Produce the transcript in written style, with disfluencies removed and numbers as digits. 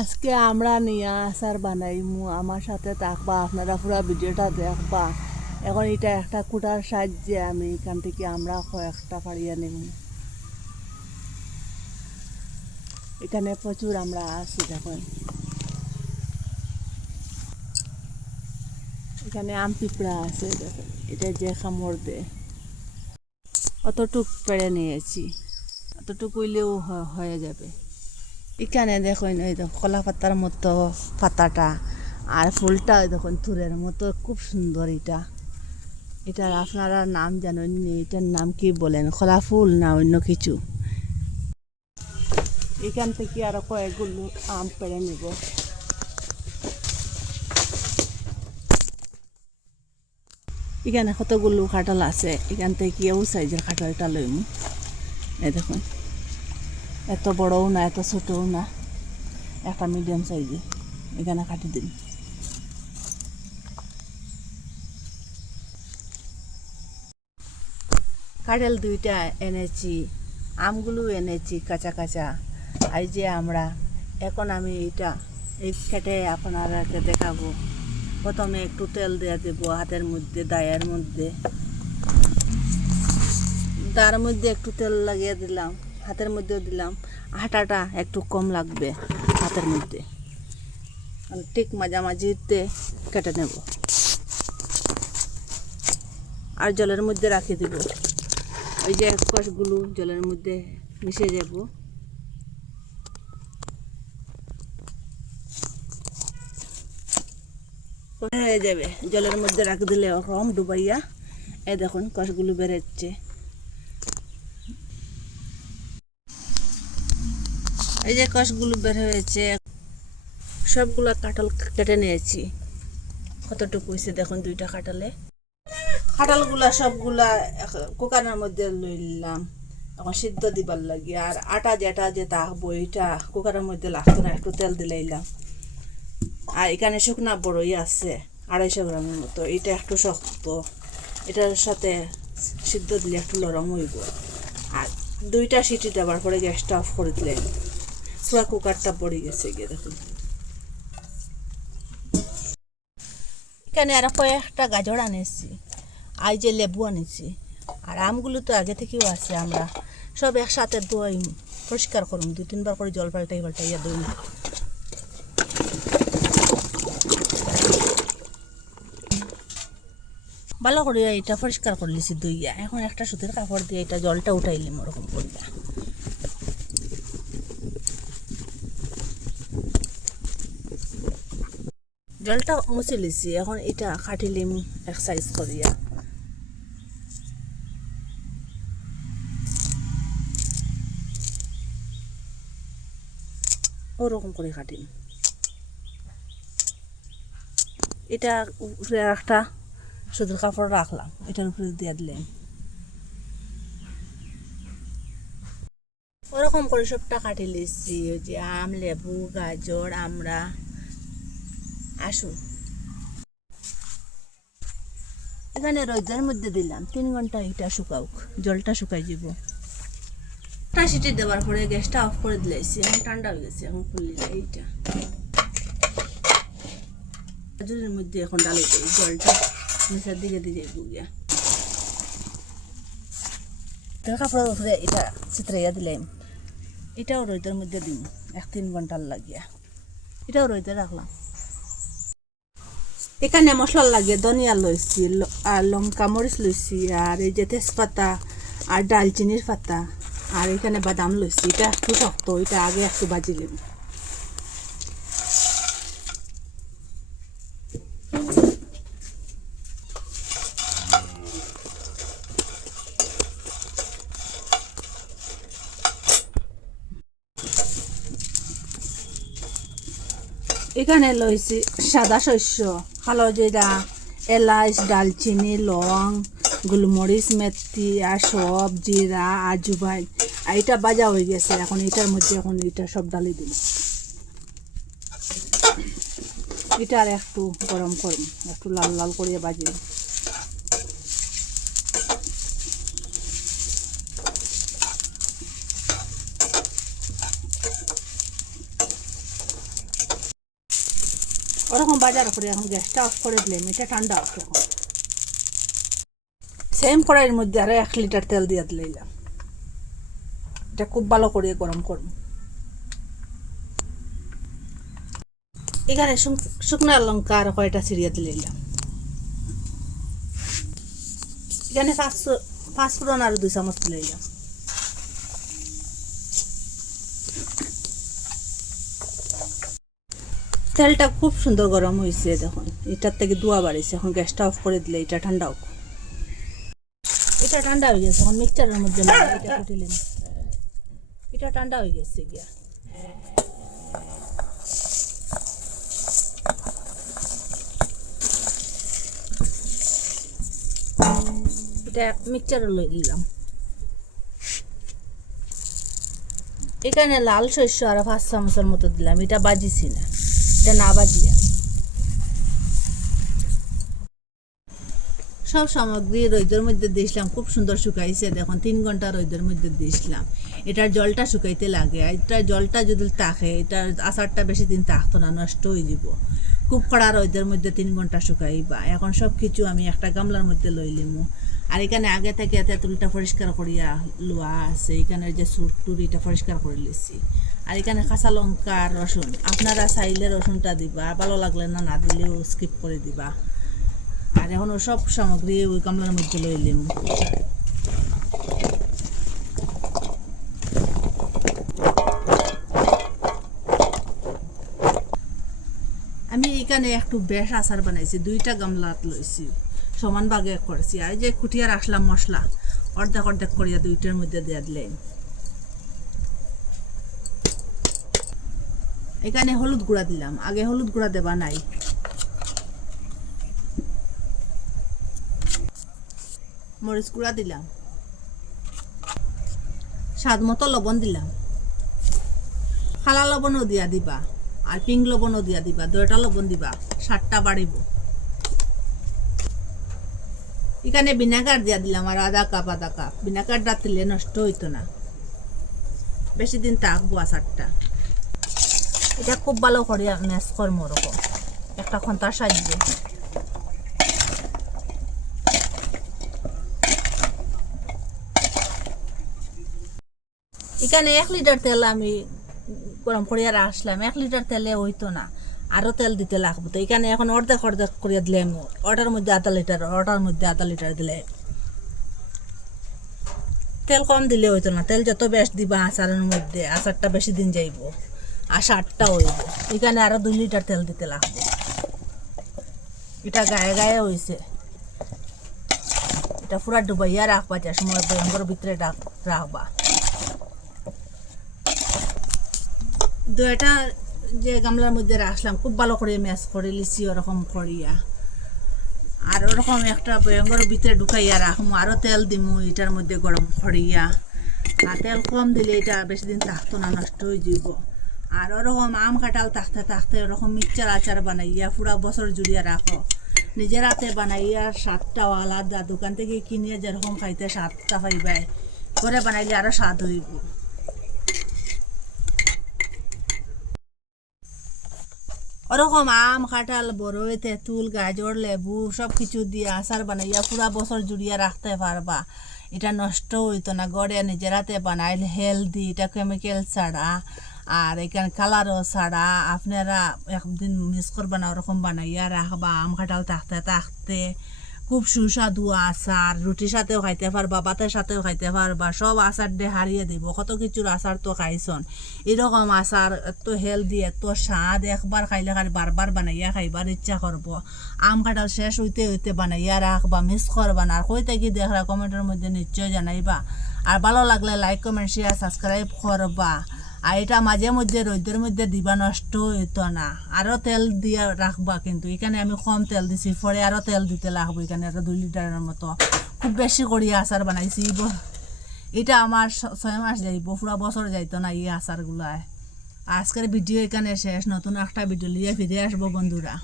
আজকে আমরা নিয়ে আসার বানাইমু, আমার সাথে থাকবা, আপনারা পুরো ভিডিওটা দেখবা। এখন এটা একটা কুটার সাহায্যে আমি এখান থেকে আমরা কয়েকটা ফাড়িয়ে নেব। এখানে প্রচুর আমরা আছি, দেখুন এখানে আম পিঁপড়া আছে, দেখুন এটা যে কামড় দেয়। অতটুক পেড়ে নিয়েছি, অতটুক হইলেও হয়ে যাবে। এখানে দেখুন ওই কলা পাতার মতো পাতাটা, আর ফুলটা ওই দেখুন থুরের মতো, খুব সুন্দর। এটার আপনারা নাম জানেন নি? এটার নাম কি বলেন, কলা ফুল না অন্য কিছু? এখান থেকে আরো কয়েকগুলো আম পেড়ে নিব। এখানে কতগুলো কাঁঠাল আছে, এখান থেকে ও সাইজের কাঁঠালটা লইমু। এই দেখুন, এত বড়ও না এত ছোটও না, একটা মিডিয়াম সাইজে। এখানে কাটি দিন। কাঁঠাল দুইটা এনেছি, আমগুলো এনেছি কাঁচা কাঁচা। এই যে আমরা এখন আমি এই কেটে আপনারাকে দেখাবো। প্রথমে একটু তেল দিয়ে দেবো হাতের মধ্যে, দায়ের মধ্যে, তার মধ্যে একটু তেল লাগিয়ে দিলাম, হাতের মধ্যেও দিলাম। আটাটা একটু কম লাগবে হাতের মধ্যে, ঠিক মাঝামাঝিতে কেটে নেব। আর জলের মধ্যে রাখি দিব, ওই যে কষগুলো জলের মধ্যে মিশে যাব। হয়ে যাবে, জলের মধ্যে রাখি দিলে ওরকম ডুবাইয়া। এই দেখুন কষগুলো বেরোচ্ছে। এই যে কষগুলো বের হয়েছে, সবগুলা কাঁঠাল কেটে নিয়েছি। কতটুকু হয়েছে দেখুন, দুইটা কাঁঠালগুলা সবগুলা কুকারের মধ্যে লইলাম এখন সিদ্ধ দিবার লাগি। আর আটা যে থাকবো এটা কুকারের মধ্যে লাগতো না, একটু তেল দিলাইলাম। আর এখানে শুকনা বড়ই আছে 250 গ্রামের মতো, এটা একটু শক্ত, এটার সাথে সিদ্ধ দিলে একটু নরম হইব। আর দুইটা সিটি দেওয়ার পরে গ্যাসটা অফ করে দিলেন, পুরো কুকারটা পড়ে গেছে গিয়ে দেখুন। এখানে আর কয়েকটা গাজর আনেছি, আর যে লেবু আনেছি। আর আমগুলো তো আগে থেকেও আছে, আমরা সব একসাথে ধুই, পরিষ্কার করুন, 2-3 বার করে জল পাল্টাইয়া ধুই। ভালো করে এটা পরিষ্কার করে লিছি ধুইয়া। এখন একটা সুতির কাপড় দিয়ে এটা জলটা উঠাইলিম ওরকম করিয়া। জলটা মুছে লিছি, এখন এটা কাটিলিম এক সাইজ করিয়া। ওরকম করে কাটিম। এটা উপরে একটা সুতির কাপড় রাখলাম, এটার উপরে দিয়ে দিলেন। ওরকম করে সবটা কাটি লিছি, ওই যে আম, লেবু, গাজর, আমরা। আসুন, এখানে রোদের মধ্যে দিলাম 3 ঘন্টা, এটা শুকাউক, জলটা শুকাই যাব। সিটি দেওয়ার পরে গ্যাসটা অফ করে দিলাইছি, এখন ঠান্ডা হয়ে গেছে। এখন খুললি এইটা গাজরের মধ্যে এখন ডালাই দেব, জলটা নিচের দিকে দিয়ে যাইব গিয়া। কাপড়ের উপরে এটা চিত্রাইয়া দিলাম, এটাও রোদের মধ্যে দিম 1-3 ঘন্টার লাগিয়া। এটাও রোদে রাখলাম। এখানে মশলা লাগে, ধনিয়া লইছি, আর লঙ্কা মরিচ লইছি, আর এই যে তেজপাতা আর ডালচিনির পাতা, আর এখানে বাদাম লইছি। এটা একটু শক্ত, এটা আগে একটু বাজি নেব। এখানে লইছি সাদা শস্য, কালো জিরা, এলাচ, ডালচিনি, লং, গোলমরিচ, মেথি, আর সব জিরা আর জুবাই। আর এটা বাজা হয়ে গেছে, এখন এটার মধ্যে এখন এটা সব ডালি দিন। এটা আর একটু গরম করুন, একটু লাল লাল করে বাজি। ওরকম বাজার করে এখন গ্যাসটা অফ করে দিলাম, এটা ঠান্ডা হোক এখন। সেম কড়াইয়ের মধ্যে আরো 1 লিটার তেল দিয়ে দিলাম। এটা খুব ভালো করে গরম করব। এখানে শুকনা লঙ্কা আর কয়টা ছিঁড়িয়ে দিলাম। এখানে 5 ফোড়ন আর 2 চামচ দিলাম। তেলটা খুব সুন্দর গরম হয়েছে, দেখুন এটার থেকে ধোঁয়া বাড়িছে। এখন গ্যাসটা অফ করে দিলে এটা ঠান্ডা হোক। এটা ঠান্ডা হয়ে গেছে, এখন মিক্সচারের মধ্যে এটা কুটিলেন। এটা ঠান্ডা হয়ে গেছে গিয়া। এটা মিক্সচারে লই দিলাম। এখানে লাল শস্য আর 5 চামচের মতো দিলাম। এটা বাজিছি না, এটা না বাজিয়া। সব সামগ্রী রোদের মধ্যে দিয়েছিলাম, খুব সুন্দর শুকাইছে। দেখুন 3 ঘন্টা রোদের মধ্যে দিয়েছিলাম। এটার জলটা শুকাইতে লাগে, এটার জলটা যদি থাকে এটার আচারটা বেশি দিন থাকতো না, নষ্ট হয়ে যাব। খুব কড়া রোদের মধ্যে 3 ঘন্টা শুকাইবা। এখন সব কিছু আমি একটা গামলার মধ্যে লইলিমু। আর এখানে আগে থেকে তেঁতুলটা পরিষ্কার করিয়া লোয়া আছে, এখানে যে সুরটুরিটা পরিষ্কার করে লিছি। আর এখানে কাঁচা লঙ্কা আর রসুন, আপনারা চাইলে রসুনটা দিবা, ভালো লাগলে না না দিলেও স্কিপ করে দিবা। আর এখন সব সামগ্রী ওই গামলার মধ্যে লইলিম। আমি এখানে একটু বেশ আচার বানাইছি, 2টা গামলাত লইছি, সমান ভাগে করছি। আর যে কুটিয়া রাখলাম মশলা, অর্ধেক অর্ধেক করিয়া 2টার মধ্যে দিয়ে দিলেন। এখানে হলুদ গুঁড়া দিলাম, আগে হলুদ গুঁড়া দেবা নাই। মরিচ গুঁড়া দিলাম, স্বাদ মতো লবণ দিলাম। খালা লবণও দিয়া দিবা আর পিং লবণও দিয়া দিবা, 2টা লবণ দিবা, স্বাদটা বাড়িব। এখানে ভিনেগার দিয়া দিলাম আর আধা কাপ। ভিনেগারটা দিলে নষ্ট হইতো না, বেশি দিন থাকবো আচারটা। এটা খুব ভালো করে ম্যাশ করবো, ওরকম একটা খন্তার সাহায্যে। এখানে 1 লিটার তেল আমি গরম করিয়া রাখলাম। 1 লিটার তেলে হইতো না, আরো তেল দিতে লাগবো। তো এখানে এখন অর্ধেক অর্ধেক করিয়া দিলাম। ওটার মধ্যে আধা লিটার, ওটার মধ্যে আধা লিটার দিলে। তেল কম দিলে হইতো না, তেল যত বেশ দিবা আচারের মধ্যে আচারটা বেশি দিন যাইব আর স্বাদটা হইব। এখানে আরো 2 লিটার তেল দিতে লাগবে। এটা গায়ে গায়ে হয়েছে, এটা পুরা ডুবাইয়া রাখবা, যে সময় ভয়ঙ্কর ভিতরে রাখবা। 2টা যে গামলার মধ্যে রাখলাম খুব ভালো করে ম্যাশ করে লিছি, ওরকম করিয়া। আর ওরকম একটা ভয়ঙ্কর ভিতরে ঢুকাইয়া রাখবো, আরো তেল দিমু এটার মধ্যে গরম করিয়া। আর তেল কম দিলে এটা বেশি দিন থাকতো না, নষ্ট হয়ে যাব। আর ওরকম আম কাঁঠাল থাকতে থাকতে ওরকম মিক্সচার আচার বানাইয়া পুরা বছর জুড়িয়া রাখো। নিজের হাতে বানাইয়া স্বাদটাও আলাদা, দোকান থেকে কিনিয়ে যেরকম খাইতে স্বাদটা পাইবাই, করে বানাইলে আরো স্বাদ হইব। ওরকম আম কাঁঠাল বড়ই তেঁতুল গাজর লেবু সব কিছু দিয়ে আচার বানাইয়া পুরা বছর জুড়িয়া রাখতে পারবা। এটা নষ্ট হইতো না, গড়ে নিজের হাতে বানাইলে হেলদি, এটা কেমিক্যাল ছাড়া আর এখানে কালারও ছাড়া। আপনারা একদিন মিস করবা না, ওরকম বানাইয়া রাখবা। আম কাঁঠাল থাকতে থাকতে খুব সুস্বাদু আচার, রুটির সাথেও খাইতে পারবা, ভাতের সাথেও খাইতে পারবা। সব আচার দিয়ে হারিয়ে দিব, কত কিছুর আচার তো খাইছন। এরকম আচার এত হেলদি, এত স্বাদ, একবার খাইলে খালি বারবার বানাইয়া খাইবার ইচ্ছা করবো। আম কাঁঠাল শেষ হইতে হইতে বানাইয়া রাখবা, মিস করবা না। আর কইতে কি দেখরা কমেন্টের মধ্যে নিশ্চয় জানাইবা। আর ভালো লাগলে লাইক কমেন্ট শেয়ার সাবস্ক্রাইব করবা। আর এটা মাঝে মধ্যে রোদের মধ্যে দিবা, নষ্ট হইতো না। আরো তেল দিয়ে রাখবা, কিন্তু এখানে আমি কম তেল দিছি, পরে আরো তেল দিতে লাগবো। এখানে আরো 2 লিটারের মতো খুব বেশি করিয়া আচার বানাইছি। এটা আমার 6 মাস যাইব, পুরা বছর যাইতো না এই আচারগুলায়। আজকের ভিডিও এখানে শেষ, নতুন একটা ভিডিও নিয়ে ফিরে আসবো বন্ধুরা।